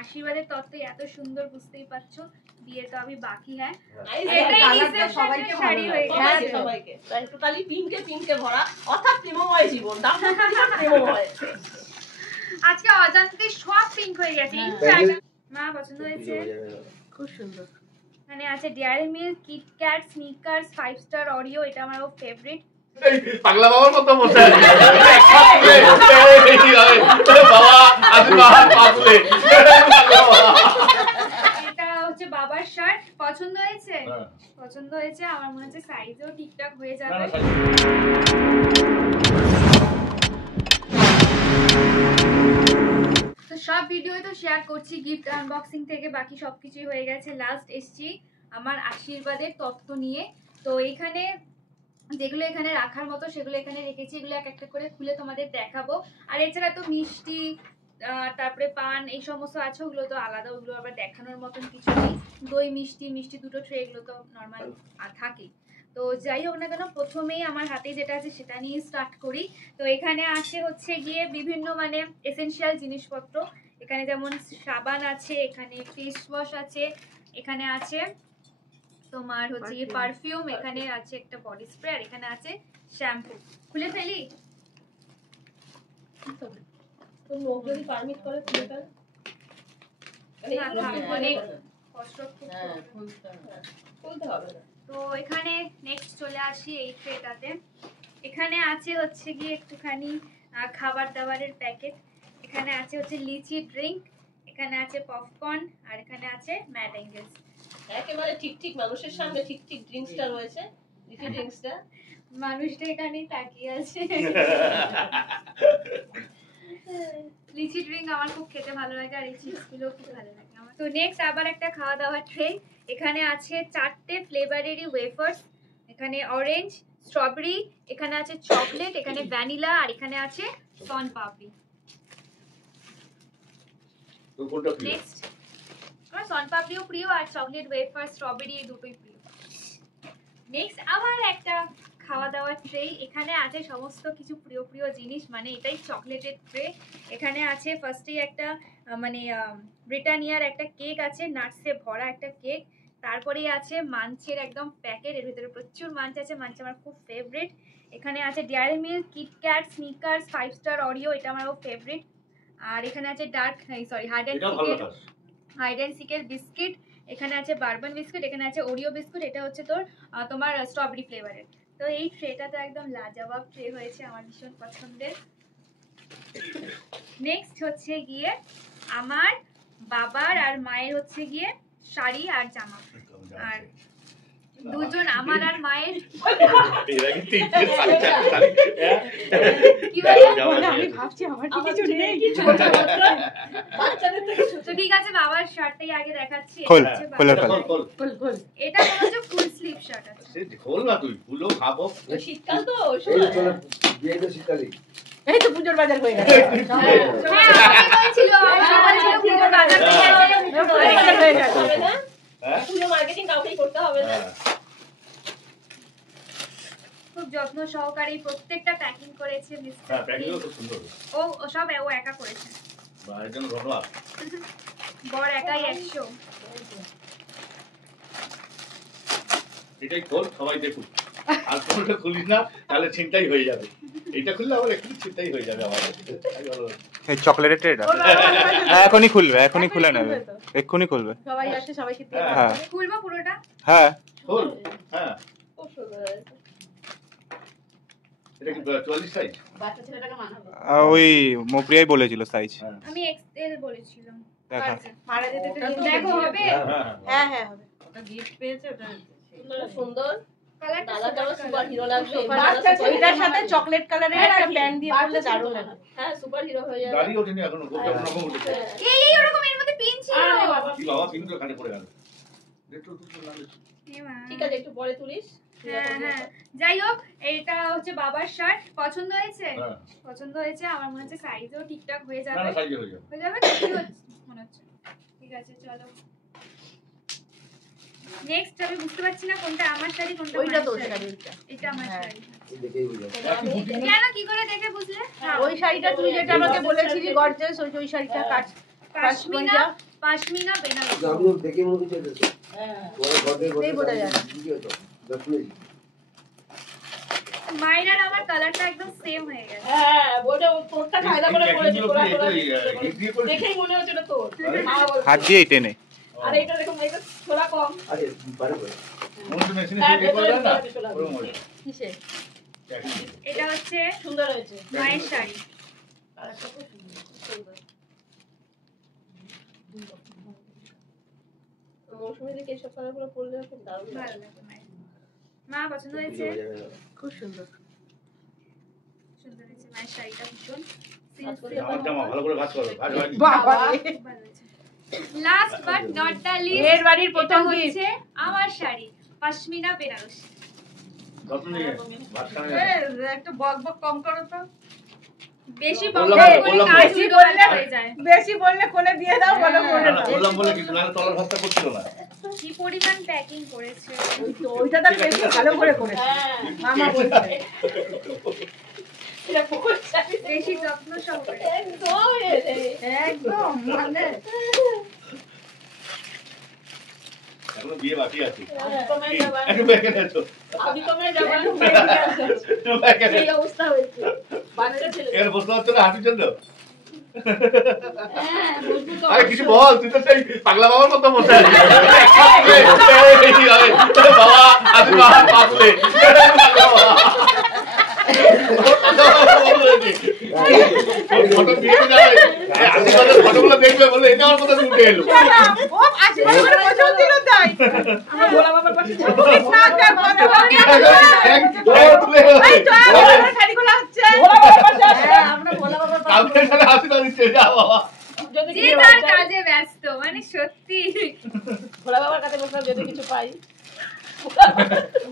আশীর্বাদের তত্ত্ব এত সুন্দর, বুঝতেই পারছো। বিয়ে তো আমি বাকি। হ্যাঁ সবাইকে শাড়ি হয়ে গেছে সবাইকে টোটালি পিঙ্কে ভরা, অর্থাৎ প্রেমময় জীবন। প্রেমময় আজকে অজান্তে সব পিঙ্ক হয়ে গেছে। মা পছন্দ হয়েছে? খুব সুন্দর। মানে আছে Dairy Milk, KitKat, Snickers, 5 Star, Oreo, এটা আমার ফেভারিট। পাগলা বাবার মতো বসে আছে বাবা আমি বাবা পাগলে। এটা হচ্ছে বাবার শার্ট, পছন্দ হয়েছে? পছন্দ হয়েছে, আমার মনে হচ্ছে সাইজও ঠিকঠাক হয়ে যাবে। তো সব ভিডিও তো শেয়ার করছি গিফট আনবক্সিং থেকে, বাকি সবকিছুই হয়ে গেছে। লাস্ট এসছি আমার আশীর্বাদের তত্ত্ব নিয়ে। তো এইখানে যেগুলো এখানে রাখার মতো সেগুলো এখানে রেখেছি, এগুলো এক একটা করে খুলে তোমাদের দেখাবো। আর এছাড়া তো মিষ্টি, তারপরে পান, এই সমস্ত আছে, ওগুলো তো আলাদা, ওগুলো আবার দেখানোর মতন কিছু নেই। দই মিষ্টি দুটো ট্রে, এগুলো তো নর্মাল থাকেই। তো যাই হোক না কেন, প্রথমেই আমার হাতে যেটা আছে সেটা নিয়ে স্টার্ট করি। তো এখানে আছে হচ্ছে গিয়ে বিভিন্ন মানে এসেনশিয়াল জিনিসপত্র। এখানে যেমন সাবান আছে, এখানে ফেস ওয়াশ আছে, এখানে আছে তোমার হচ্ছে পারফিউম, এখানে আছে একটা বডি স্প্রে, আর এখানে আছে শ্যাম্পু। খুলে ফেলি? তো লোক যদি পারমিট করে খুলে ফেল। অনেক কষ্ট খুলতে হবে না। তো এখানে নেক্সট চলে আসি এই ট্রেটাতে। এখানে আছে হচ্ছে গিয়ে একটুখানি খাবার দাবারের প্যাকেট। এখানে আছে হচ্ছে লিচি ড্রিঙ্ক, এখানে আছে পপকর্ন, আর এখানে আছে ম্যাড অ্যাঙ্গেলস। একেবারে ঠিক মানুষের সামনে ঠিক ড্রিঙ্কসটা রয়েছে। লিচি ড্রিঙ্কসটা মানুষটা এখানেই তাকিয়ে আছে। লিচি ড্রিঙ্ক আমার খুব খেতে ভালো লাগে, আর এই চিপসগুলো খুব ভালো লাগে আমার। তো নেক্সট আবার একটা খাওয়া দাওয়ার ট্রে। এখানে আছে 4টে ফ্লেভারেরই ওয়েফার্স। এখানে অরেঞ্জ, স্ট্রবেরি, এখানে আছে চকলেট, এখানে ভ্যানিলা, আর এখানে আছে সন পাপড়ি। তো কোনটা প্রিয়? নেক্সট আমার সন পাপড়িও প্রিয়, আর চকলেট ওয়েফার, স্ট্রবেরি, এই দুটোই প্রিয়। নেক্সট আবার একটা খাওয়া দাওয়ার ট্রে। এখানে আছে সমস্ত কিছু প্রিয় জিনিস, মানে এটাই চকলেটের ট্রে। এখানে আছে ফার্স্টেই একটা মানে ব্রিটানিয়ার একটা কেক আছে, নাটসে ভরা একটা কেক। তারপরেই আছে মাঞ্চের একদম প্যাকেট, এর ভিতরে প্রচুর মাঞ্চ আছে, মাঞ্চ আমার খুব ফেভারিট। এখানে আছে Dairy Milk, KitKat, Snickers, 5 Star, Oreo, এটা আমারও ফেভারিট। আর এখানে আছে হাইড অ্যান্ড সিকের বিস্কিট, এখানে আছে বারবান বিস্কুট, এখানে আছে ওরিও বিস্কুট, এটা হচ্ছে তোমার স্ট্রবেরি ফ্লেভারের। তো এই ট্রেটা তো একদম লাজবাব ট্রে হয়েছে, আমার ভীষণ পছন্দের। নেক্সট হচ্ছে গিয়ে আমার বাবার আর মায়ের হচ্ছে গিয়ে শাড়ি আর জামা। আর দুজন আমার আর মায়ের কি বলে আমি ভাবছি আমার কিছু নেই। তো ঠিক আছে, বাবার শার্টটাই আগে দেখাচ্ছি। এটা হচ্ছে ফুল স্লিভ শার্ট আছে। খোল না, তুই ফুলও খাবো। শীতকাল তো বিয়ে তো শীতকালই। এই তো পুজোর বাজার হয়ে গেছে। ছিল পুজোর বাজার হয়ে গেছে না? পুজো মার্কেটিং কাউকেই করতে হবে না। খুব যত্ন সহকারে প্রত্যেকটা প্যাকিং করেছে মিস্টার। হ্যাঁ, প্যাকিংও খুব সুন্দর। ও সব ও একা করেছে। এর জন্য ধন্যবাদ। বড় একাই 100। এটাই খোল, সবাই দেখুন। আর কোনটা খুলিস না, তাহলে ছিনতাই হয়ে যাবে। এটা খুললে আবার একটু ছিনতাই হয়ে যাবে আমাদের। এই চকলেটের ট্রেটা এখনই খুলবে, এখনই খুলে নেবে, এক্ষুনি খুলবে। সবাই আসে, সবাইকে দিয়ে হ্যাঁ খুলবো পুরোটা। হ্যাঁ খোল। হ্যাঁ, খুব সুন্দর। এটা কি 44 সাইজ? বাচ্চা ছেলেটাকে মানাবে। ওই মপ্রিয়াই বলেছিল সাইজ। আমি এক্সএল বলেছিলাম। দেখা মারা যেতে দেখো হবে। হ্যাঁ হ্যাঁ হবে। ওটা গিফট পেয়েছে, ওটা সুন্দর। দাদাটাও সুপার হিরো লাগবে। এটার সাথে চকলেট কালারের একটা প্যান্ট দিয়ে পরলে দারুণ লাগবে। হ্যাঁ, সুপার হিরো হয়ে যাবে। দাড়ি ওঠেনি এখনো, গোটা রকম উঠেছে। এই ওরকম এর মধ্যে পিন ছিল। কি বাবা, পিনগুলো কানে পড়ে গেল। একটু লাগে। ঠিক আছে, একটু পরে তুলিস। হ্যাঁ, যাই হোক, এটা হচ্ছে বাবার শার্ট। পছন্দ হয়েছে? হ্যাঁ, পছন্দ হয়েছে, আমার মনে হচ্ছে সাইজও ঠিকঠাক হয়ে যাবে। না সাইজে হয়ে যাবে। হয়ে যাবে তো? কি হচ্ছে মনে হচ্ছে? ঠিক আছে, চলো নেক্সট। আমি বুঝতে পারছি না কোনটা আমার শাড়ি কোনটা ওইটা তোর মায়ের শাড়ি। এটা আমার শাড়ি। দেখেই বুঝা। কেন কি করে দেখে বুঝলে? ওই শাড়িটা তুই যেটা আমাকে বলেছিলি গর্জিয়াস, ওই শাড়িটা কাশ্মীরা পাশমিনা বেনারসি। আমিও দেখে মনে করছি এটা তো। হ্যাঁ তোমার ঘরে ঘরে এই বোঝা যায়। কি হতো দেখলে মাইনার আমার কালারটা একদম সেম হয়ে গেছে। হ্যাঁ ওটা তোরটা কায়দা করে করেছি তোরা তোরা দিয়ে করেছিস? দেখেই মনে হচ্ছে এটা তোর হাত দিয়েই টেনে। আর এইটা দেখুন এটা ছোলা কম আরে পারে পারে মন মেশিনে হ্যাঁ, দিয়ে করলেন না ভেতরে ছোলা। ওরকম হয়ে কিসে যাবে। এটা হচ্ছে সুন্দর হয়েছে মায়ের শাড়ি। কালারটা খুব সুন্দর, খুব সুন্দর। মৌসুমী দিকে এসব কালারগুলো পরলে খুব দারুণ ভালো লাগে। লাগে মায়ের। মা পছন্দ হয়েছে? খুব সুন্দর সুন্দর হয়েছে মায়ের শাড়িটা ভীষণ ভাঁজ করে আমার জামা ভালো করে ভাঁজ করো ভাঁজ ভাঁজ বাবা খুব ভালো হয়েছে। Last but not the least, এর বাড়ির প্রথম gift। হচ্ছে আমার শাড়ি পাশমিনা বেনারসি। যত্ন নিয়ে ভাঁজ খানে একটু বক বক কম করো তো বেশি বললাম বকবক তো, করে বললাম তো। কাজ বেশি উল্টো বললে পাল্টা হয়ে যায়। বেশি বললে কোলে দিয়ে দাও বলো করে দাও বললাম বলে কিন্তু নাহলে তলার ভাঁজটা করছিল না কি পরিমাণ প্যাকিং করেছে। ওইটা তো বেশি ভালো করে করেছে মামা বলছে এটা পয়সা বেশি যত্ন সহকারে। একদম মানে এখনো বিয়ে বাকি আছে কমে যাবে একটু ব্যাকে নেছো আমি কমে যাবে একটু ব্যাকে এই অবস্থা হয়েছে বাচ্চা ছেলে এর বসতে হচ্ছে না হাঁটু চন্দ্র হ্যাঁ বুঝবো তো আরে কিছু বল তুই তো সেই পাগলা বাবার মতো বসে আছিস বাবা আসি বাবা পাগলে ফটো দিয়ে যাবে আশীর্বাদের ফটোগুলো দেখবে বলে এটা আমার কথা শুনতে এলো ও আশীর্বাদ করে পছন্দ দিল তাই আমরা ভোলা বাবার পাশে যাবো না যা কথা বলি এই তো আমাদের শাড়িগুলো হচ্ছে ভোলা বাবার পাশে আসছে আমরা ভোলা বাবার পাশে কালকে সাথে আশীর্বাদ দিচ্ছে যা বাবা যদি যে তার কাজে ব্যস্ত, মানে সত্যি ভোলা বাবার কাছে বসলাম যদি কিছু পাই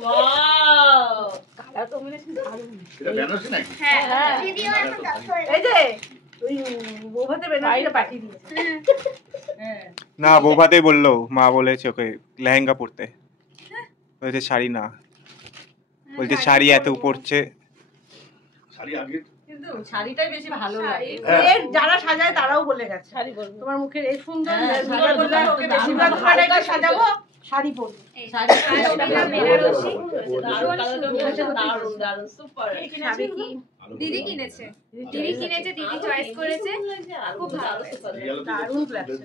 ওয়াও কালার কম্বিনেশন দারুণ এটা বেনারসি নাকি হ্যাঁ হ্যাঁ এই যে ওই বৌভাতে বেনারসিটা পাঠিয়ে দিয়েছে হ্যাঁ না বৌভাতেই বললো, মা বলেছে ওকে লেহেঙ্গা পরতে, বলছে শাড়ি না, বলছে শাড়ি এত পরছে। শাড়ি আগে কিন্তু শাড়িটাই বেশি ভালো লাগে হ্যাঁ। এর যারা সাজায় তারাও বলে গেছে শাড়ি পরবো তোমার মুখের এই সুন্দর শাড়ি বললে ওকে বেশিরভাগ শাড়িটা সাজাবো শাড়ি পরবো এই শাড়ি পাশমিনা বেনারসি। দারুণ সুপার শাড়ি কি দিদি কিনেছে, দিদি কিনেছে, দিদি চয়েস করেছে, খুব ভালো হয়েছে। দারুণ লাগছে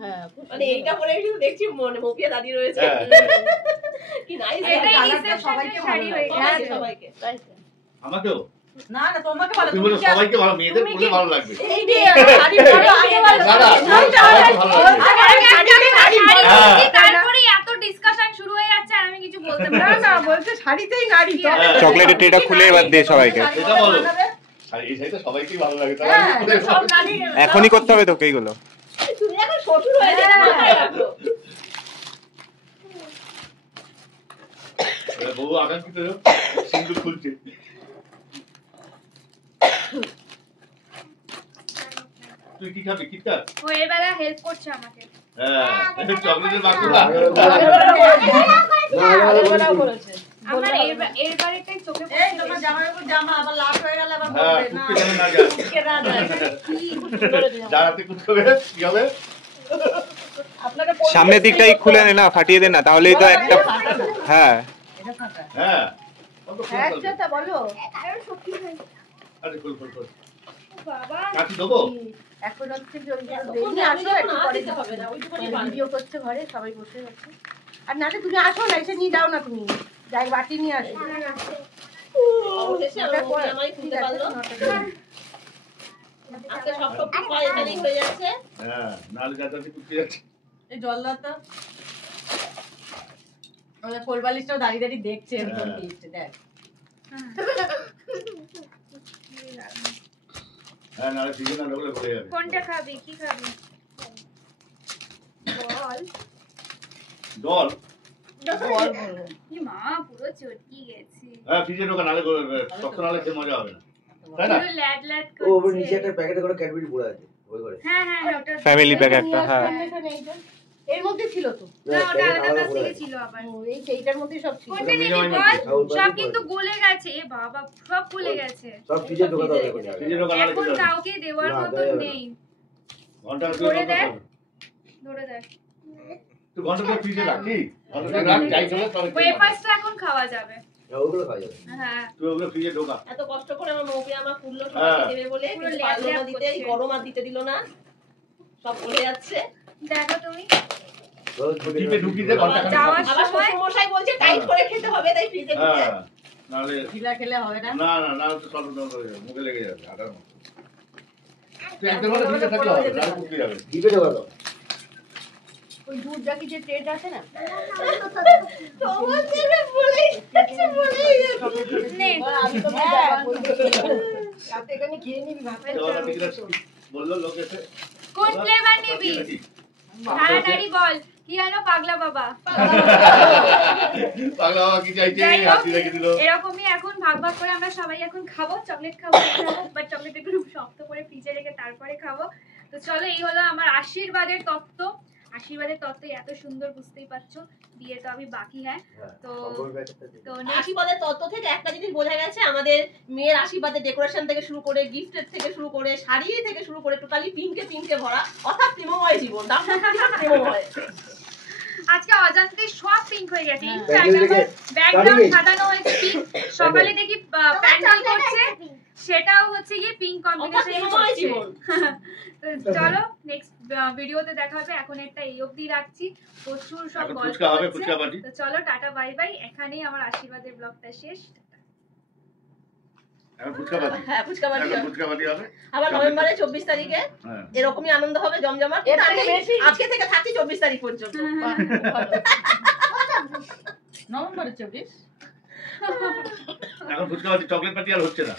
হ্যাঁ মানে এইটা পরে একটু দেখছি মনে মুখিয়ে দাঁড়িয়ে রয়েছে হ্যাঁ। কি নাইস এটাই রিসেপশনের শাড়ি হয়ে গেছে। সবাইকে আমাকেও না না তোমাকে ভালো তুমি বলো সবাইকে ভালো মেয়েদের পরলে ভালো লাগবে এই যে শাড়ি পরো আগে ভালো না, না, সবাইকে ভালো লাগবে। তারপরে এত ডিসকাশন শুরু হয়ে যাচ্ছে আর আমি কিছু বলতে না পারছি না না। বলছে শাড়িতেই নারী হ্যাঁ। চকলেটের ট্রেটা খুলে এবার দে সবাইকে। এটা বলো শাড়ি এই শাড়িটা সবাইকেই ভালো লাগে তাহলে হ্যাঁ আমি পরে সব নারী এখনই করতে হবে তোকে এইগুলো। তুমি এখন শ্বশুর হয়ে যাবে মাথায় রাখো এবার বউ আকাঙ্ক্ষিত সিন্দুর খুলছে তুই কি খাবি কিটকাট ও এর বেলা হেল্প করছে আমাকে। হ্যাঁ চকলেটের বাক্সটা আগেরবারও বলেছে আমার এর বারেটাই চোখে এই পড়ছে তোমার বেশি। জামার উপর জামা আবার লাভ হয়ে গেল আবার হ্যাঁ বলবে না কুটকে যেন না যায় কে না যায় যারাতে কুটকবে কি হবে আপনাকে সামনের দিকটাই খুলে নে না, ফাটিয়ে দে না, তাহলেই তো একটা। হ্যাঁ এটা ফাঁকা হ্যাঁ কত হ্যাঁ সুন্দর যেটা বলো আরে খুল খুল খুল বাবা কাটি দেবো এখন হচ্ছে যে ওইগুলো আসো একটু পরে দিতে হবে না ওইটুকুনি ভিডিও করছে ঘরে সবাই বসে আছে আর নালে তুমি আসো না এসে নিয়ে যাও না তুমি যাই বাটি নিয়ে আসো অবশেষে আমার মুখে আমায় খুলতে পারলো। আজকে সব টপিক হয় এখানেই হয়ে যাচ্ছে। হ্যাঁ নালে যাতে কুটকে যাচ্ছে এই জল দাও তো ওই কোলবালিশটাও দাঁড়িয়ে দাঁড়িয়ে দেখছে এরকম দিচ্ছে দেখ হ্যাঁ নালে ঠিক না ঢোকলে পড়ে যাবে কোনটা খাবি, কি খাবি বল। জল বল বলো কি মা পুরো চটকি গেছে, হ্যাঁ ফ্রিজে ঢোকা নালে শক্ত নালে খেয়ে মজা হবে না তাই না পুরো ল্যাড ল্যাড ও ওর নিচে করছে। একটা প্যাকেটে করে ক্যাডবেরি পড়ে আছে ওই করে হ্যাঁ হ্যাঁ হ্যাঁ, ওটা ফ্যামিলি প্যাক একটা। হ্যাঁ এর মধ্যে ছিল তো না ওটা প্যাকেট আলাদা আলাদা কাছ পড়ে থেকে আছে ছিল আবার। এই সেইটার মধ্যে সব ছিল কোনটা নিবি বল, সব কিন্তু গলে গেছে, এ বাবা সব গলে গেছে। সব ফ্রিজে ঢোকাতে হবে এখন ফ্রিজে ঢোকা নালে এখন খেতে হবে কাউকে দেওয়ার না, মতন দেওয়া যাবে না। নেই। ঘন্টা ধরে দেখ। যায়। তুই ঘন্টা করে ফ্রিজে রাখি ঘন্টা করে রাখ যাই চলে তবে ওয়েফার্সটা এখন খাওয়া যাবে। ওগুলো খাওয়া যাবে। হ্যাঁ তুই ওগুলো ফ্রিজে ঢোকা এত কষ্ট করে আমার মৌপি আমার কুললো হ্যাঁ। সবাইকে দেবে বলে পুরো কিন্তু ল্যাপ পারলো না ল্যাপ দিতে, এই করছে। গরম আর দিতে দিল না, সব পড়ে যাচ্ছে। দেখো তুমি ডিপে ঢুকি দে ঘন্টা খানেক যাওয়ার রাখ। আবার সময়- শ্বশুরমশাই বলছে টাইট করে খেতে হবে, তাই ফ্রিজে ঢুকে হ্যাঁ নাহলে ঢিলা খেলে হবে না। না না না তো সর্বনাশ হয়ে যাবে মুখে লেগে যাবে আটার মতো তুই একদম মানে ফ্রিজে থাকলে হবে না কুকলি যাবে ডিপে ঢোকা দাও। ওই দুধ জাকি যে ট্রেটা আছে না, তোমাদের বলেই যাচ্ছে, বলেই যাচ্ছে। নে আমি তো হ্যাঁ। রাতে এখানে খেয়ে নিবি ভাত। জগন্নাথ দিদিরা বললো লোক এসে কোন ফ্লেভার নিবি? তাড়াতাড়ি বল কি আনো পাগলা বাবা। পাগলা বাবা কি চাইছে যাই হোক, হাতি রেখে দিল এরকমই এখন ভাগ ভাগ করে আমরা সবাই এখন খাবো, চকলেট খাবো বাট চকলেট একটু শক্ত করে ফ্রিজে রেখে তারপরে খাবো। তো চলো এই হলো আমার আশীর্বাদের তত্ত্ব। আশীর্বাদের তত্ত্ব এত সুন্দর, বুঝতেই পারছো, বিয়ে তো আমি বাকি। হ্যাঁ হ্যাঁ, তো সম্পর্ক একটা দিন। তো next- আশীর্বাদের তত্ত্ব থেকে একটা জিনিস বোঝা গেছে, আমাদের মেয়ের আশীর্বাদের ডেকোরেশন থেকে শুরু করে, গিফটের থেকে শুরু করে, শাড়ি থেকে শুরু করে টোটালি পিঙ্কে ভরা, অর্থাৎ প্রেমময় জীবন। প্রেমময়। আজকে অজান্তে সব পিঙ্ক হয়ে গেছে, হ্যাঁ। Background Starting. সাজানো হয়েছে পিঙ্ক। সকালে দেখি প্যান্ডেল করছে, সেটাও হচ্ছে গিয়ে পিঙ্ক অর্থাৎ কম্বিনেশনে প্রেমময় করছে। জীবন। তো চলো নেক্সট ভিডিওতে দেখা হবে, এখন একটা এই অবধি রাখছি, প্রচুর সব এখন গল্প ফুচকা হবে হচ্ছে। ফুচকা পার্টি তো চলো টাটা বাই বাই, এখানেই আমার আশীর্বাদের ব্লগটা শেষ। এখন ফুচকা পার্টি হ্যাঁ, ফুচকা বাটি এখন হবে। ফুচকা পার্টি হবে আবার নভেম্বরের 24 তারিখে হ্যাঁ এরকমই আনন্দ হবে জমজমাট। এর থেকে বেশি? আজকে থেকে থাকি 24 তারিখ পর্যন্ত। নভেম্বরের 24। এখন ফুচকা পার্টি চকলেট পার্টি আর হচ্ছে না